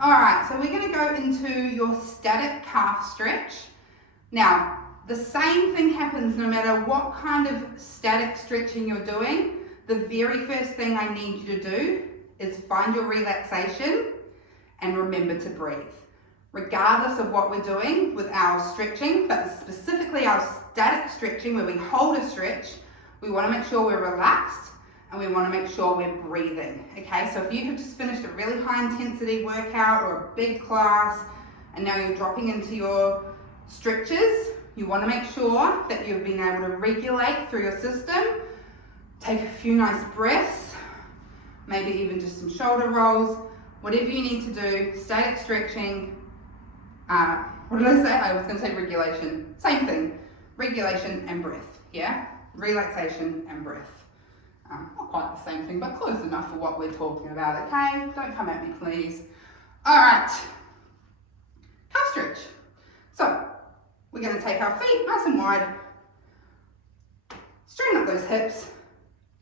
All right, so we're gonna go into your static calf stretch. Now, the same thing happens no matter what kind of static stretching you're doing. The very first thing I need you to do is find your relaxation and remember to breathe. Regardless of what we're doing with our stretching, but specifically our static stretching where we hold a stretch, we want to make sure we're relaxed and we want to make sure we're breathing. Okay, so if you have just finished a really high intensity workout or a big class and now you're dropping into your stretches, you want to make sure that you've been able to regulate through your system. Take a few nice breaths, maybe even just some shoulder rolls, whatever you need to do. Static stretching, what did I say? I was going to say regulation. Same thing, regulation and breath, yeah? Relaxation and breath. Not quite the same thing, but close enough for what we're talking about, okay? Don't come at me, please. All right, calf stretch. So, we're going to take our feet nice and wide, straighten up those hips,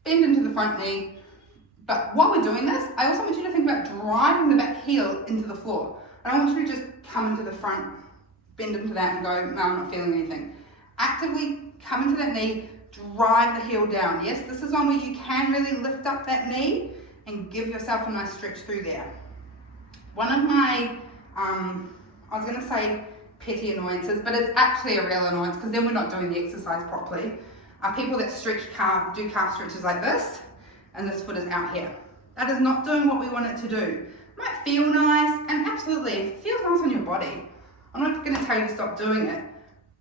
bend into the front knee. But while we're doing this, I also want you to think about driving the back heel into the floor. I don't want you to just come into the front, bend into that and go, no, I'm not feeling anything. Actively come into that knee, drive the heel down. Yes, this is one where you can really lift up that knee and give yourself a nice stretch through there. One of my, I was going to say petty annoyances, but it's actually a real annoyance because then we're not doing the exercise properly, are people that do calf stretches like this, and this foot is out here. That is not doing what we want it to do. It might feel nice, and absolutely, if it feels nice on your body, I'm not going to tell you to stop doing it,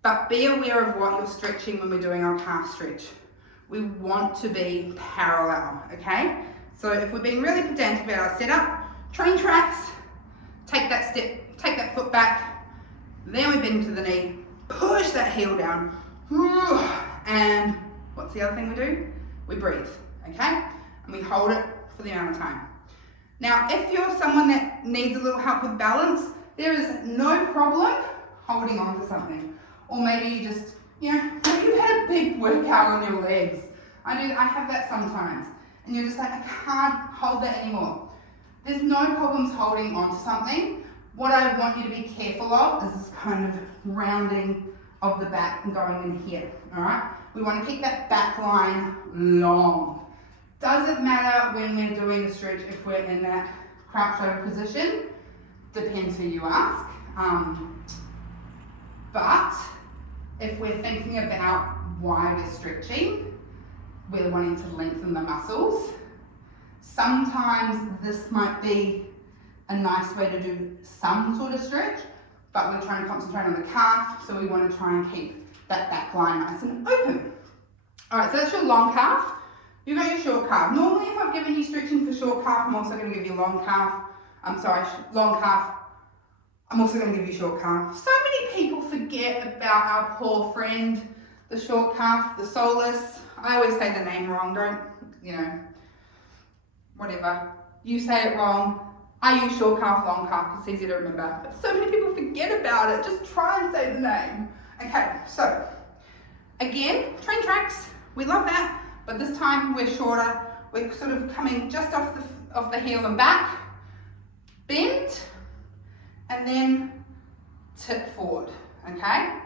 but be aware of what you're stretching when we're doing our calf stretch. We want to be parallel, okay? So if we're being really pedantic about our setup, train tracks, take that step, take that foot back, then we bend to the knee, push that heel down, and what's the other thing we do? We breathe, okay? And we hold it for the amount of time. Now, if you're someone that needs a little help with balance, there is no problem holding on to something. Or maybe you just, maybe you've had a big workout on your legs. I have that sometimes. And you're just like, I can't hold that anymore. There's no problems holding on to something. What I want you to be careful of is this kind of rounding of the back and going in here, all right? We want to keep that back line long. Doesn't matter when we're doing the stretch if we're in that crouch over position. Depends who you ask. But if we're thinking about why we're stretching, we're wanting to lengthen the muscles. Sometimes this might be a nice way to do some sort of stretch, but we're trying to concentrate on the calf, so we want to try and keep that back line nice and open. All right, so that's your long calf. You've got your short calf. Normally, if I've given you stretching for short calf, I'm also going to give you long calf. Long calf. I'm also going to give you short calf. So many people forget about our poor friend, the short calf, the soleus. I always say the name wrong, whatever. You say it wrong. I use short calf, long calf, because it's easy to remember. But so many people forget about it. Just try and say the name. Okay, so again, train tracks. We love that. But this time we're shorter. We're sort of coming just off the heel and back. Bend. And then tip forward, okay?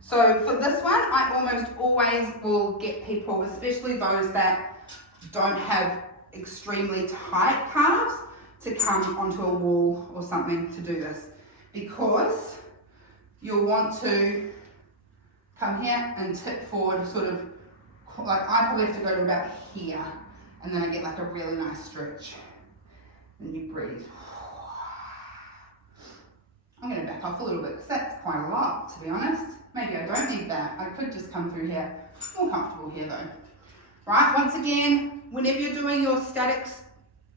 So for this one, I almost always will get people, especially those that don't have extremely tight calves, to come onto a wall or something to do this, because you'll want to come here and tip forward, sort of like I probably have to go to about here, and then I get like a really nice stretch. And you breathe. I'm going to back off a little bit because that's quite a lot, to be honest. Maybe I don't need that. I could just come through here. More comfortable here though. Right, once again, whenever you're doing your static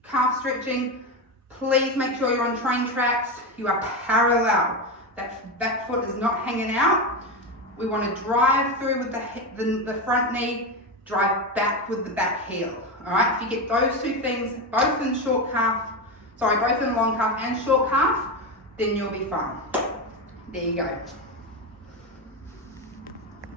calf stretching, please make sure you're on train tracks. You are parallel. That back foot is not hanging out. We want to drive through with the front knee, drive back with the back heel. All right, if you get those two things, both in long calf and short calf, then you'll be fine. There you go.